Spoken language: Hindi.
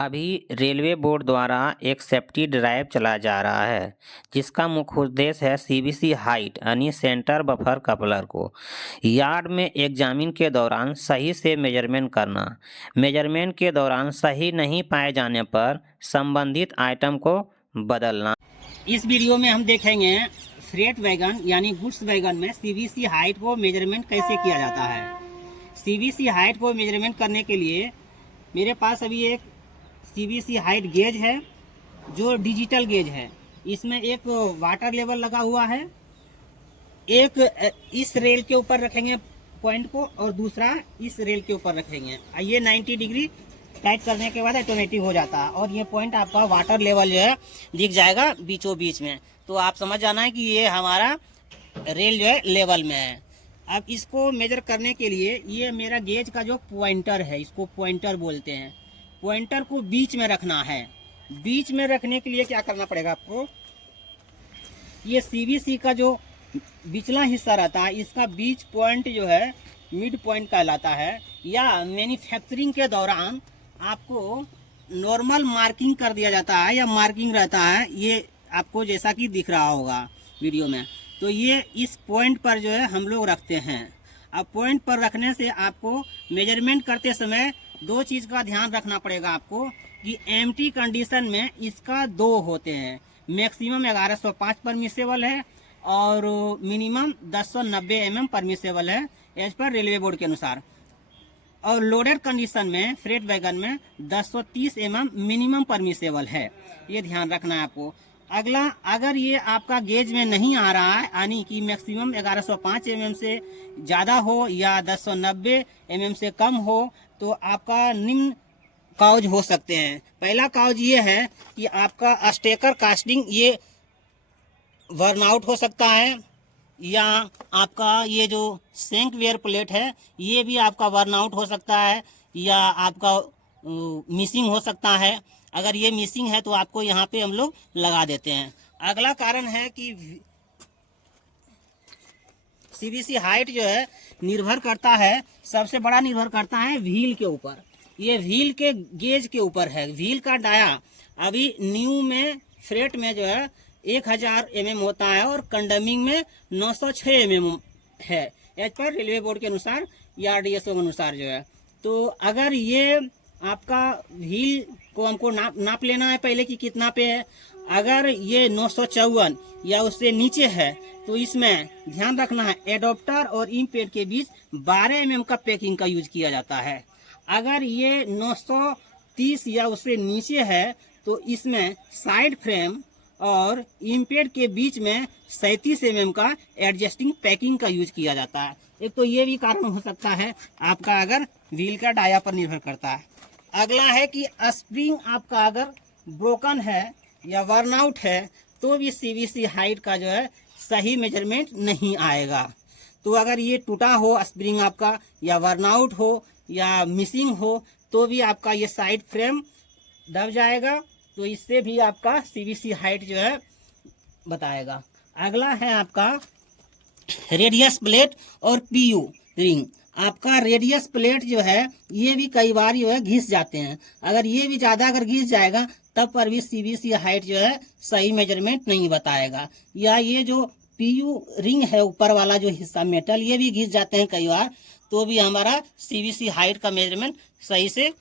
अभी रेलवे बोर्ड द्वारा एक सेफ्टी ड्राइव चलाया जा रहा है, जिसका मुख्य उद्देश्य है सीबीसी हाइट यानी सेंटर बफर कपलर को यार्ड में एग्जामिन के दौरान सही से मेजरमेंट करना। मेजरमेंट के दौरान सही नहीं पाए जाने पर संबंधित आइटम को बदलना। इस वीडियो में हम देखेंगे फ्रेट वैगन यानी गुड्स वैगन में सीबीसी हाइट को मेजरमेंट कैसे किया जाता है। सीबीसी हाइट को मेजरमेंट करने के लिए मेरे पास अभी एक सीबीसी हाइट गेज है जो डिजिटल गेज है। इसमें एक वाटर लेवल लगा हुआ है, एक इस रेल के ऊपर रखेंगे पॉइंट को और दूसरा इस रेल के ऊपर रखेंगे। ये 90 डिग्री टाइट करने के बाद ऑटोमेटिक हो जाता है और ये पॉइंट आपका वाटर लेवल जो है दिख जाएगा बीचों बीच में। तो आप समझ जाना है कि ये हमारा रेल जो है लेवल में है। अब इसको मेजर करने के लिए ये मेरा गेज का जो पॉइंटर है, इसको पॉइंटर बोलते हैं, पॉइंटर को बीच में रखना है। बीच में रखने के लिए क्या करना पड़ेगा आपको, ये सीबीसी का जो बिचला हिस्सा रहता है इसका बीच पॉइंट जो है मिड पॉइंट कहलाता है। या मैन्युफैक्चरिंग के दौरान आपको नॉर्मल मार्किंग कर दिया जाता है या मार्किंग रहता है, ये आपको जैसा कि दिख रहा होगा वीडियो में। तो ये इस पॉइंट पर जो है हम लोग रखते हैं। अब पॉइंट पर रखने से आपको मेजरमेंट करते समय दो चीज़ का ध्यान रखना पड़ेगा आपको कि एम्प्टी कंडीशन में इसका 2 होते हैं। मैक्सिमम 1105 परमिसेबल है और मिनिमम 1090 mm परमिसेबल है एज पर रेलवे बोर्ड के अनुसार। और लोडेड कंडीशन में फ्रेट वैगन में 1030 mm मिनिमम परमिसेबल है, ये ध्यान रखना है आपको। अगला, अगर ये आपका गेज में नहीं आ रहा है यानी कि मैक्सिमम 1105 mm से ज़्यादा हो या 1090 mm से कम हो तो आपका निम्न काउज हो सकते हैं। पहला काउज ये है कि आपका स्टेकर कास्टिंग ये बर्नआउट हो सकता है, या आपका ये जो सेंक वेयर प्लेट है ये भी आपका बर्नआउट हो सकता है, या आपका मिसिंग हो सकता है। अगर ये मिसिंग है तो आपको यहाँ पे हम लोग लगा देते हैं। अगला कारण है कि सीबीसी हाइट जो है निर्भर करता है, सबसे बड़ा निर्भर करता है व्हील के ऊपर। ये व्हील के गेज के ऊपर है। व्हील का डाया अभी न्यू में फ्रेट में जो है 1000 mm होता है और कंडमिंग में 906 mm है एज पर रेलवे बोर्ड के अनुसार या RDSO के अनुसार जो है। तो अगर ये आपका व्हील को हमको नाप लेना है पहले कि कितना पे है। अगर ये 954 या उससे नीचे है तो इसमें ध्यान रखना है एडोप्टर और इम्पेड के बीच 12 mm का पैकिंग का यूज किया जाता है। अगर ये 930 या उससे नीचे है तो इसमें साइड फ्रेम और इम्पेड के बीच में 37 mm का एडजस्टिंग पैकिंग का यूज किया जाता है। एक तो ये भी कारण हो सकता है आपका अगर व्हील का डाया पर निर्भर करता है। अगला है कि स्प्रिंग आपका अगर ब्रोकन है या वर्नआउट है तो भी सीबीसी हाइट का जो है सही मेजरमेंट नहीं आएगा। तो अगर ये टूटा हो स्प्रिंग आपका या वर्नआउट हो या मिसिंग हो तो भी आपका ये साइड फ्रेम दब जाएगा, तो इससे भी आपका सीबीसी हाइट जो है बताएगा। अगला है आपका रेडियस प्लेट और पीयू रिंग। आपका रेडियस प्लेट जो है ये भी कई बार जो है घिस जाते हैं। अगर ये भी ज़्यादा अगर घिस जाएगा तब पर भी सीबीसी हाइट जो है सही मेजरमेंट नहीं बताएगा। या ये जो पीयू रिंग है ऊपर वाला जो हिस्सा मेटल ये भी घिस जाते हैं कई बार, तो भी हमारा सीबीसी हाइट का मेजरमेंट सही से